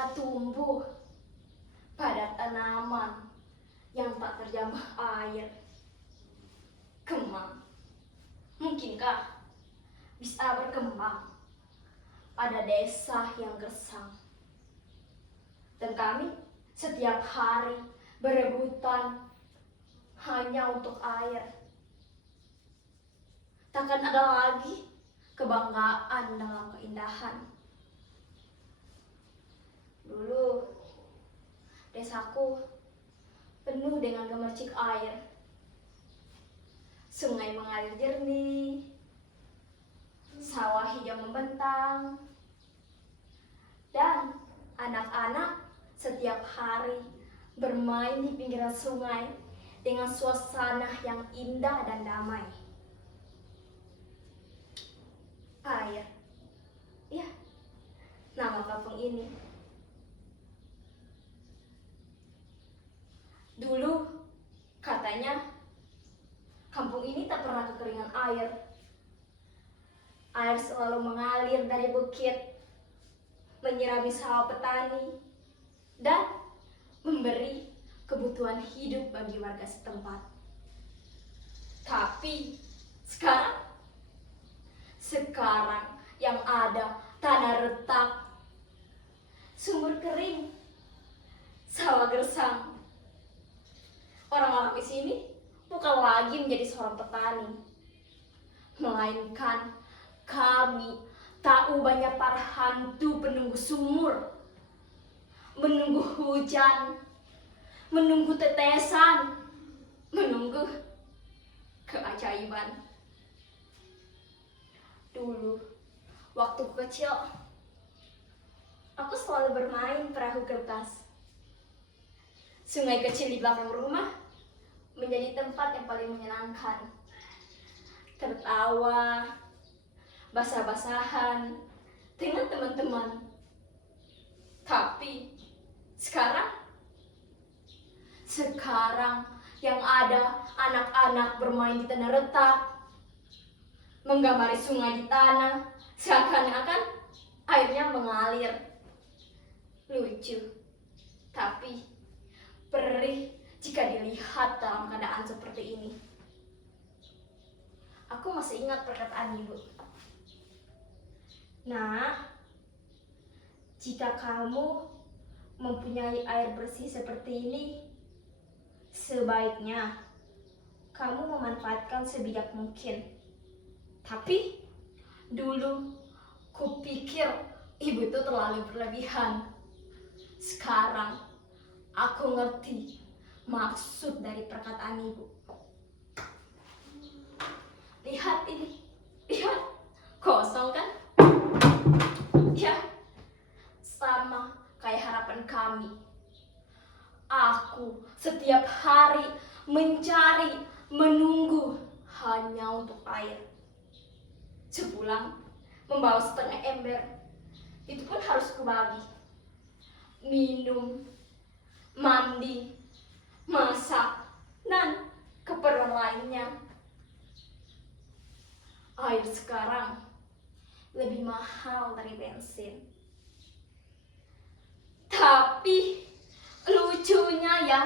bunga tumbuh pada tanaman yang tak terjamah air. Kemang, mungkinkah bisa berkembang pada desa yang gersang? Dan kami setiap hari berebutan hanya untuk air. Takkan ada lagi kebanggaan dalam keindahan. Dulu desaku penuh dengan gemercik air. Sungai mengalir jernih, sawah hijau membentang, dan anak-anak setiap hari bermain di pinggiran sungai dengan suasana yang indah dan damai. Air, ya, nama kampung ini. Dulu katanya kampung ini tak pernah kekeringan air. Air selalu mengalir dari bukit, menyirami sawah petani, dan memberi kebutuhan hidup bagi warga setempat. Tapi sekarang yang ada tanah retak, sumur kering, sawah gersang. Orang-orang di sini bukan lagi menjadi seorang petani, melainkan kami tahu banyak para hantu penunggu sumur, menunggu hujan, menunggu tetesan, menunggu keajaiban. Dulu, waktu kecil, aku selalu bermain perahu kertas. Sungai kecil di belakang rumah menjadi tempat yang paling menyenangkan. Tertawa, basah-basahan dengan teman-teman. Tapi sekarang yang ada anak-anak bermain di tanah retak, menggamari sungai di tanah, seakan-akan airnya mengalir. Lucu, tapi perih jika dilihat dalam keadaan seperti ini. Aku masih ingat perkataan ibu. Nah, jika kamu mempunyai air bersih seperti ini, sebaiknya kamu memanfaatkan sebijak mungkin. Tapi dulu kupikir ibu itu terlalu berlebihan. Sekarang aku ngerti maksud dari perkataan ibu. Lihat ini, lihat, kosong kan? Ya, sama kayak harapan kami. Aku setiap hari mencari, menunggu hanya untuk air. Sepulang membawa setengah ember, itu pun harus kubagi. Minum, mandi, masak, dan keperluan lainnya. Air sekarang lebih mahal dari bensin. Tapi lucunya ya,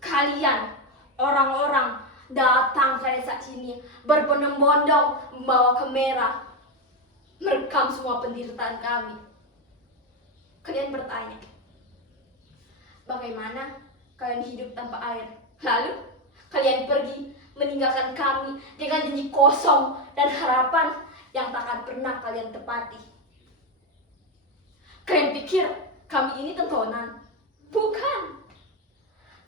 kalian, orang-orang datang ke desa sini berbondong-bondong membawa kamera, merekam semua penderitaan kami. Kalian bertanya, bagaimana kalian hidup tanpa air? Lalu kalian pergi meninggalkan kami dengan janji kosong dan harapan yang takkan pernah kalian tepati. Kalian pikir kami ini tontonan? Bukan.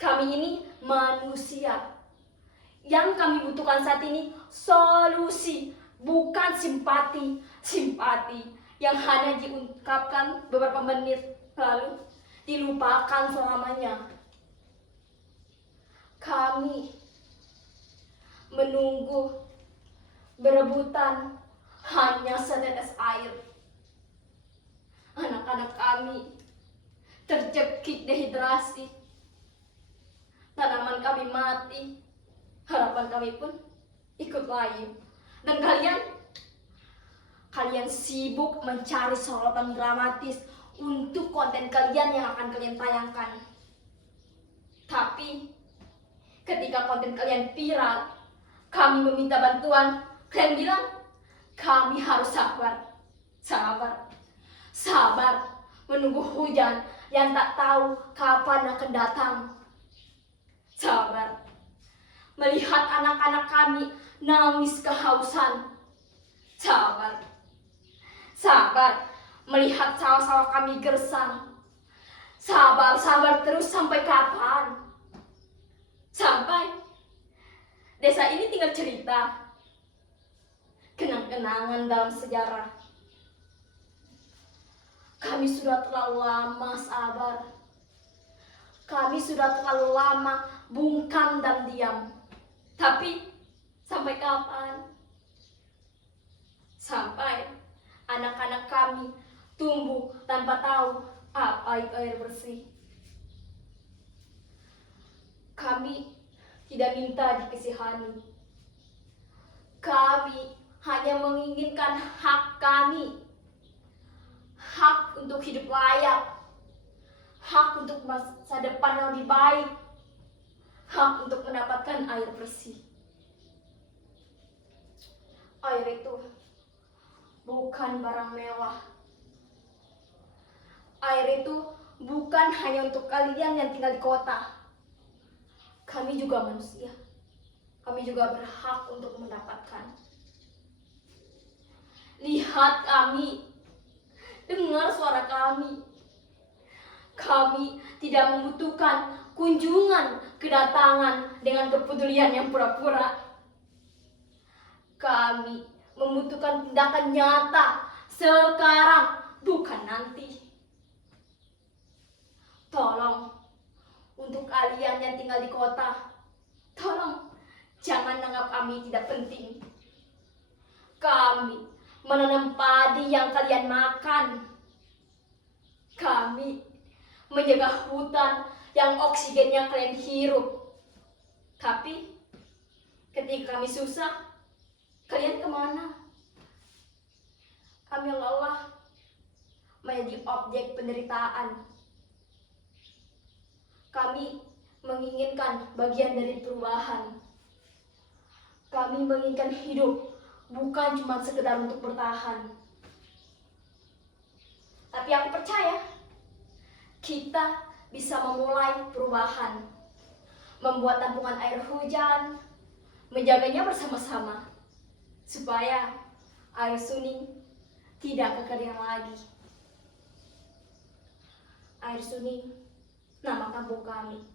Kami ini manusia. Yang kami butuhkan saat ini solusi, bukan simpati. Simpati yang hanya diungkapkan beberapa menit lalu dilupakan selamanya. Kami menunggu, berebutan hanya setetes air. Anak-anak kami terjepit dehidrasi. Tanaman kami mati. Harapan kami pun ikut layu. Dan kalian sibuk mencari sorotan dramatis untuk konten kalian yang akan kalian tayangkan. Tapi ketika konten kalian viral, kami meminta bantuan, kalian bilang kami harus sabar. Sabar menunggu hujan yang tak tahu kapan akan datang. Sabar melihat anak-anak kami nangis kehausan. Sabar melihat sawah-sawah kami gersang. Sabar terus sampai kapan? Sampai desa ini tinggal cerita, kenang-kenangan dalam sejarah. Kami sudah terlalu lama sabar. Kami sudah terlalu lama bungkam dan diam. Tapi sampai kapan? Sampai anak-anak kami tumbuh tanpa tahu apa itu air bersih. Kami tidak minta dikasihani. Kami hanya menginginkan hak kami. Hak untuk hidup layak. Hak untuk masa depan yang lebih baik. Hak untuk mendapatkan air bersih. Air itu bukan barang mewah. Air itu bukan hanya untuk kalian yang tinggal di kota. Kami juga manusia. Kami juga berhak untuk mendapatkan. Lihat kami. Dengar suara kami. Kami tidak membutuhkan kunjungan, kedatangan dengan kepedulian yang pura-pura. Kami membutuhkan tindakan nyata sekarang, bukan nanti. Tolong, untuk kalian yang tinggal di kota, tolong jangan anggap kami tidak penting. Kami menanam padi yang kalian makan. Kami menjaga hutan yang oksigennya kalian hirup. Tapi ketika kami susah, kalian kemana? Kami lelah menjadi objek penderitaan. Kami menginginkan bagian dari perubahan. Kami menginginkan hidup, bukan cuma sekedar untuk bertahan. Tapi aku percaya kita bisa memulai perubahan, membuat tampungan air hujan, menjaganya bersama-sama, supaya air Suning tidak kekeringan lagi. Air Suning, nama kampung kami,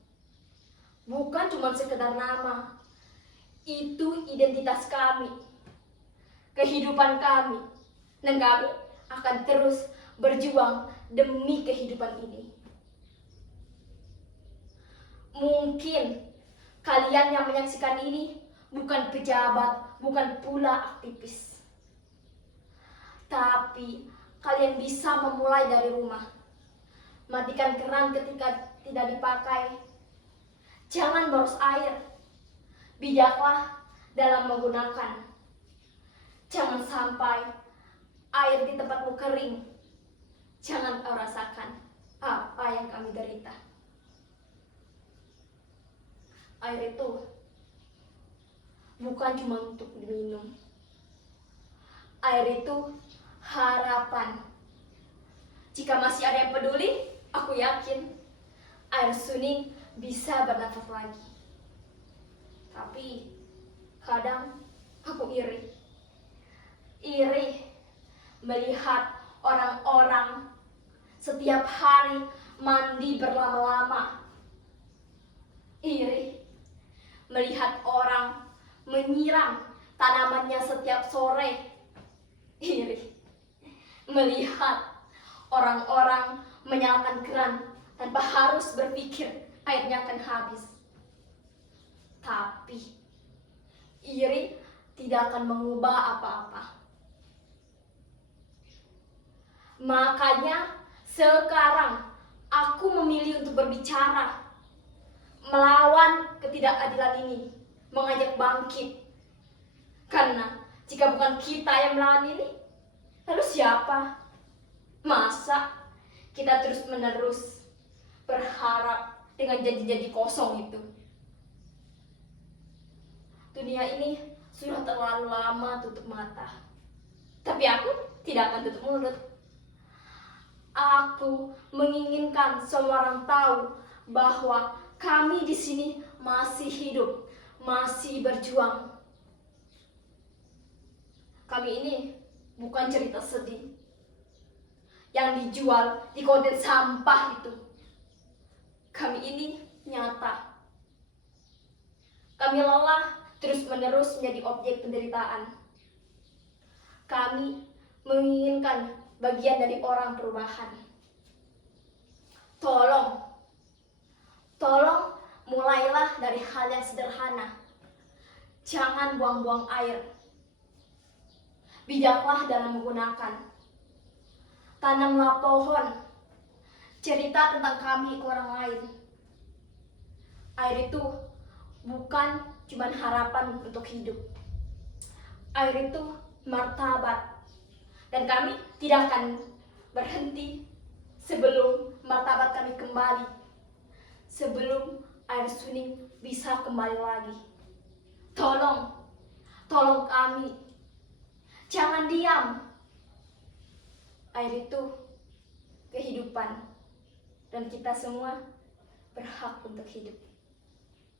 bukan cuma sekedar nama, itu identitas kami, kehidupan kami, dan kami akan terus berjuang demi kehidupan ini. Mungkin kalian yang menyaksikan ini bukan pejabat, bukan pula aktivis. Tapi kalian bisa memulai dari rumah. Matikan keran ketika tidak dipakai. Jangan boros air. Bijaklah dalam menggunakan. Jangan sampai air di tempatmu kering. Jangan kau rasakan apa yang kami derita. Air itu bukan cuma untuk diminum. Air itu harapan. Jika masih ada yang peduli, aku yakin air Suning bisa bernafas lagi. Tapi kadang aku iri. Iri melihat orang-orang setiap hari mandi berlama-lama. Iri melihat orang menyiram tanamannya setiap sore. Iri melihat orang-orang menyalakan keran tanpa harus berpikir airnya akan habis. Tapi iri tidak akan mengubah apa-apa. Makanya sekarang aku memilih untuk berbicara, melawan ketidakadilan ini, mengajak bangkit. Karena jika bukan kita yang melawan ini, lalu siapa? Masa kita terus-menerus berharap dengan janji-janji kosong itu. Dunia ini sudah terlalu lama tutup mata. Tapi aku tidak akan tutup mulut. Aku menginginkan semua orang tahu bahwa kami di sini masih hidup, masih berjuang. Kami ini bukan cerita sedih yang dijual di konten sampah itu. Kami ini nyata. Kami lelah terus-menerus menjadi objek penderitaan. Kami menginginkan bagian dari orang perubahan. Tolong mulailah dari hal yang sederhana. Jangan buang-buang air. Bijaklah dalam menggunakan. Tanamlah pohon. Cerita tentang kami ke orang lain. Air itu bukan cuma harapan untuk hidup. Air itu martabat. Dan kami tidak akan berhenti sebelum martabat kami kembali. Sebelum air suning bisa kembali lagi. Tolong kami. Jangan diam. Air itu kehidupan. Dan kita semua berhak untuk hidup.